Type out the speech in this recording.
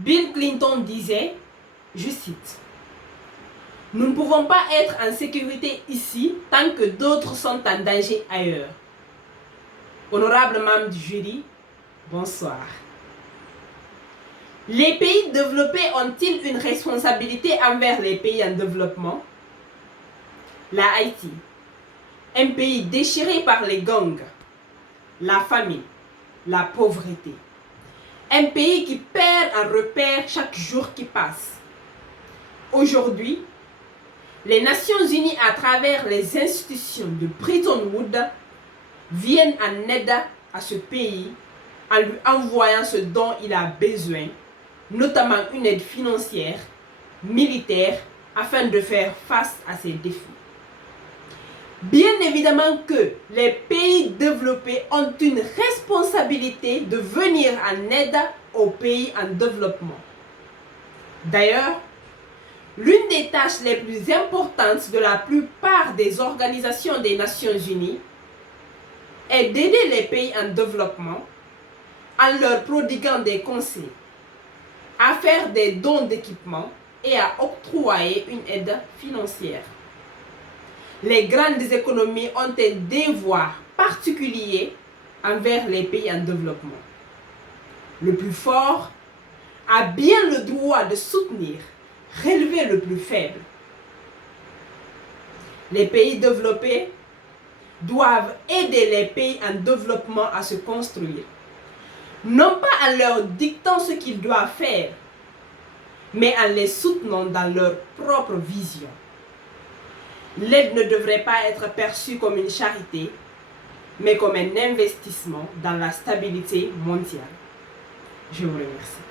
Bill Clinton disait, je cite, « Nous ne pouvons pas être en sécurité ici tant que d'autres sont en danger ailleurs. » Honorable membre du jury, bonsoir. Les pays développés ont-ils une responsabilité envers les pays en développement? La Haïti, un pays déchiré par les gangs, la famine, la pauvreté. Un pays qui perd en repère chaque jour qui passe. Aujourd'hui, les Nations Unies, à travers les institutions de Bretton Woods, viennent en aide à ce pays en lui envoyant ce dont il a besoin, notamment une aide financière, militaire, afin de faire face à ces défis. Bien évidemment que les pays développés ont une responsabilité de venir en aide aux pays en développement. D'ailleurs, l'une des tâches les plus importantes de la plupart des organisations des Nations Unies est d'aider les pays en développement en leur prodiguant des conseils, à faire des dons d'équipement et à octroyer une aide financière. Les grandes économies ont un devoir particulier envers les pays en développement. Le plus fort a bien le droit de soutenir, relever le plus faible. Les pays développés doivent aider les pays en développement à se construire, non pas en leur dictant ce qu'ils doivent faire, mais en les soutenant dans leur propre vision. L'aide ne devrait pas être perçue comme une charité, mais comme un investissement dans la stabilité mondiale. Je vous remercie.